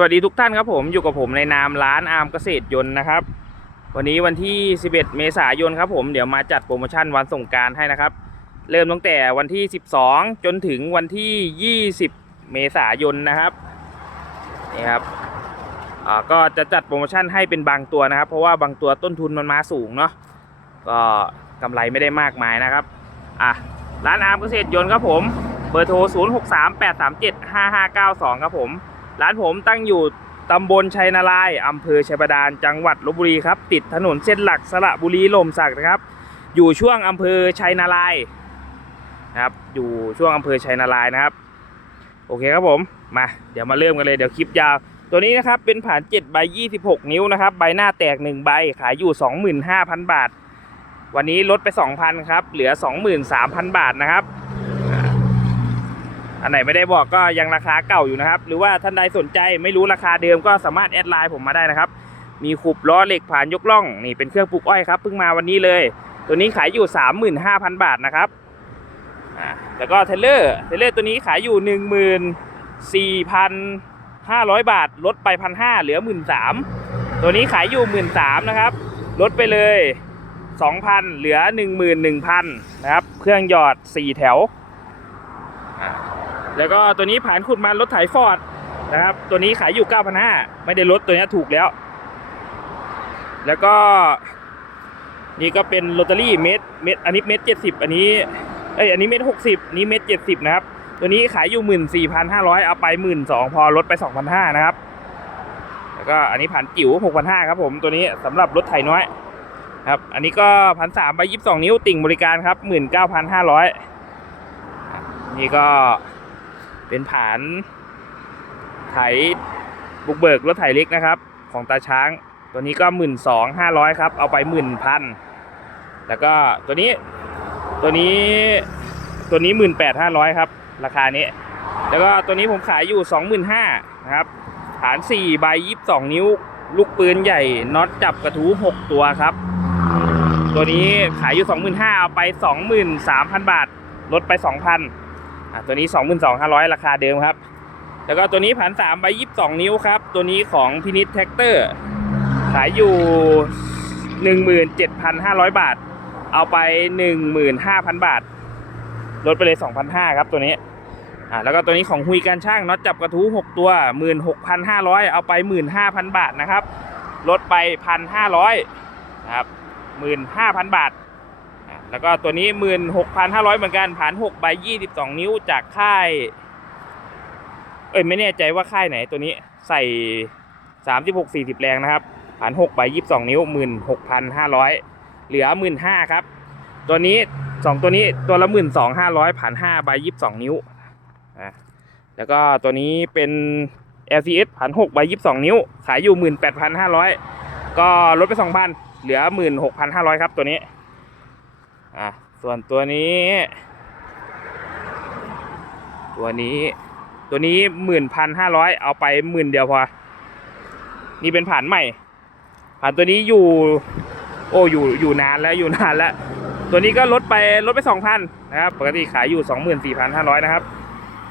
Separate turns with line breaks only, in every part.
วัสดีทุกท่านครับผมอยู่กับผมในนามร้านอาร์มเกษตรยนต์นะครับ วันนี้วันที่ 11 เมษายนครับผมเดี๋ยวมาจัดโปรโมชั่นวันสงการให้นะครับ เริ่มตั้งแต่วันที่ 12 จนถึงวันที่ 20 เมษายนนะครับนี่ครับก็จะจัดโปรโมชั่นให้เป็นบางตัวนะครับ เพราะว่าบางตัวต้นทุนมันมาสูงเนาะก็กำไรไม่ได้มากมายนะครับอะร้านอาร์มเกษตรยนต์ครับผมเบอร์โทร 0638375592 ครับผม ร้านผมตั้งอยู่ตำบลชัยนารายอำเภอชัยบาดาลจังหวัดลบบุรีครับ ติดถนนเส้นหลักสระบุรีลมศักนะครับ อยู่ช่วงอำเภอชัยนารายนะครับ อยู่ช่วงอำเภอชัยนารายนะครับ โอเคครับผมมาเดี๋ยวมาเริ่มกันเลยเดี๋ยวคลิปยาว ตัวนี้นะครับเป็นผ่าน7ใบ26 นิ้วนะครับ ใบหน้าแตก 1 ใบขายอยู่ 25,000 บาท วันนี้ลดไป 2,000ครับเหลือ 23,000 บาทนะครับ อันไหนไม่ได้บอกก็ยังราคาเก่าอยู่นะครับ หรือว่าท่านใดสนใจไม่รู้ราคาเดิมก็สามารถแอดไลน์ผมมาได้นะครับ มีขุบล้อเหล็กผ่านยกล่องนี่เป็นเครื่องปลูกอ้อยครับเพิ่งมาวันนี้เลย ตัวนี้ขายอยู่ 35,000 บาทนะครับอ่าแล้วก็เทเลอร์เทเลอร์ตัวนี้ขายอยู่ 14,500 บาทลดไป1,500เหลือ13,000ตัวนี้ขายอยู่13,000นะครับลดไปเลย 2,000 เหลือ 11,000 นะครับ เครื่องหยอด 4 แถว แล้วก็ตัวนี้ผ่านขุดมันรถไถฟอร์ดนะครับ ตัวนี้ขายอยู่ 9,500 ไม่ได้ลดตัวนี้ถูกแล้ว แล้วก็นี่ก็เป็นลอตเตอรี่เมตรเมตรอันนี้เมตรเจ็ดสิบอันนี้เอ้ยอันนี้เมตรหกสิบนี้เมตรเจ็ดสิบนะครับ ตัวนี้ขายอยู่หมื่นสี่พันห้าร้อยเอาไปหมื่นสองพอลดไปสองพันห้านะครับ แล้วก็อันนี้ผ่านจิ๋วหกพันห้าครับผมตัวนี้สำหรับรถไถน้อยครับอันนี้ก็พันสามไปยี่สิบสองนิ้วติ่งบริการครับหมื่นเก้าพันห้าร้อยนี่ก็ เป็นผานไถบุกเบิกรถไถเล็กนะครับ ของตาช้าง ตัวนี้ก็หมื่นสองห้าร้อยครับ เอาไปหมื่นพันแล้วก็ตัวนี้ตัวนี้ตัวนี้หมื่นแปดห้าร้อยครับ ราคานี้ แล้วก็ตัวนี้ผมขายอยู่สองหมื่นห้านะครับ ฐานสี่ใบยี่สิบสองนิ้ว ลูกปืนใหญ่น็อตจับกระทูหกตัวครับ ตัวนี้ขายอยู่สองหมื่นห้าเอาไปสองหมื่นสามพันบาท ลดไปสองพัน อะตัวนี้ 22,500 ราคาเดิมครับ แล้วก็ตัวนี้ผ่าน3ใบ22นิ้วครับ ตัวนี้ของพินิษแท็กเตอร์ ขายอยู่ 17,500 บาท เอาไป 15,000 บาท ลดไปเลย 2,500 ครับตัวนี้อ่าแล้วก็ตัวนี้ของฮุยการช่างน็อตจับกระทู้6ตัว 16,500 เอาไป 15,000 บาทนะครับ ลดไป 1,500นะครับ15,000 บาท แล้วก็ตัวนี้ 16,500 เหมือนกันผ่าน6ใบ22 นิ้วจากค่าย เอ้ยไม่แน่ใจว่าค่ายไหนตัวนี้ใส่ 36 40 แรงนะครับ ผ่าน6ใบ22 นิ้ว 16,500 เหลือ 15,000ครับ ตัวนี้ 2 ตัวนี้ตัวละ 12,500 ผ่าน5ใบ22 นิ้วอะแล้วก็ตัวนี้เป็น LCS ผ่าน6ใบ22 นิ้ว ขายอยู่ 18,500 ก็ลดไป 2,000 เหลือ 16,500 ครับตัวนี้ อะส่วนตัวนี้ ตัวนี้ ตัวนี้หมื่นพันห้าร้อยเอาไปหมื่นเดียวพอ นี่เป็นผ่านใหม่ผ่านตัวนี้อยู่ โอ้อยู่อยู่นานแล้วอยู่นานแล้ว ตัวนี้ก็ลดไปลดไปสองพันนะครับปกติขายอยู่สองหมื่นสี่พันห้าร้อยนะครับ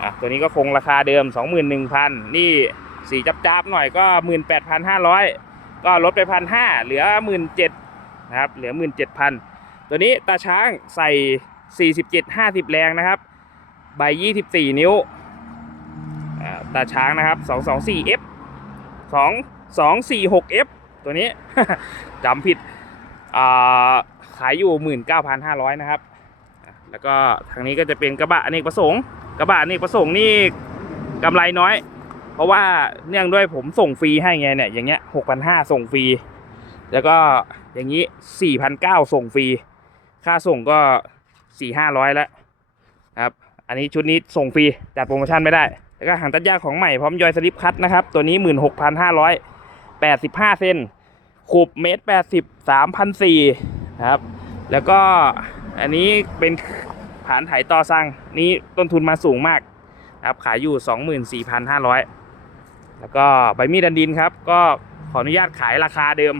อะตัวนี้ก็คงราคาเดิมสองหมื่นหนึ่งพันนี่สีจับจับหน่อยก็หมื่นแปดพันห้าร้อยก็ลดไปพันห้าเหลือหมื่นเจ็ดนะครับเหลือหมื่นเจ็ดพัน ตัวนี้ตาช้างใส่ 47 50 แรงนะครับใบ 24 นิ้วอ่าตาช้างนะครับ 224F 2 246F ตัวนี้จำผิดขายอยู่ 19,500 นะครับ แล้วก็ทางนี้ก็จะเป็นกระบะอเนกประสงค์กระบะอเนกประสงค์นี่กำไรน้อย เพราะว่าเนื่องด้วยผมส่งฟรีให้ไงเนี่ยอย่างเงี้ย6,500 ส่งฟรี แล้วก็อย่างนี้4,900 ส่งฟรี ค่าส่งก็สี่ห้าร้อยแล้วครับ อันนี้ชุดนี้ส่งฟรีจัดโปรโมชั่นไม่ได้ แล้วก็หางตัดหญ้าของใหม่พร้อมยอยสลิปคัตนะครับ ตัวนี้หมื่นหกพันห้าร้อยแปดสิบห้าเซนขุบเมตรแปดสิบสามพันสี่ครับ แล้วก็อันนี้เป็นผานไถต่อสั่งนี้ต้นทุนมาสูงมากครับขายอยู่สองหมื่นสี่พันห้าร้อยแล้วก็ใบมีดดันดินครับ ก็ขออนุญาตขายราคาเดิม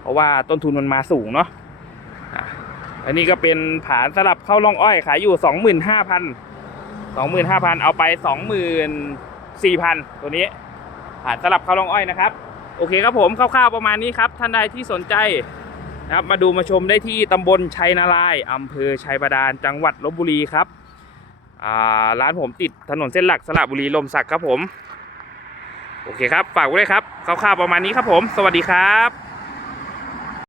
เพราะว่าต้นทุนมันมาสูงเนาะ อันนี้ก็เป็นผานสลับเข้าร่องอ้อยขายอยู่สองหมื่นห้าพันสองหมื่นห้าพันเอาไปสองหมื่นสี่พันตัวนี้ผ่านสลับเข้าลองอ้อยนะครับ โอเคครับผมคร่าวๆประมาณนี้ครับท่านใดที่สนใจนะครับมาดูมาชมได้ที่ตำบลชัยนารายอำเภอชัยบาดาลจังหวัดลบบุรีครับอ่าร้านผมติดถนนเส้นหลักสระบุรีลมศักดิ์ครับผม โอเคครับ ฝากไว้ด้วยครับคร่าวๆประมาณนี้ครับผม สวัสดีครับ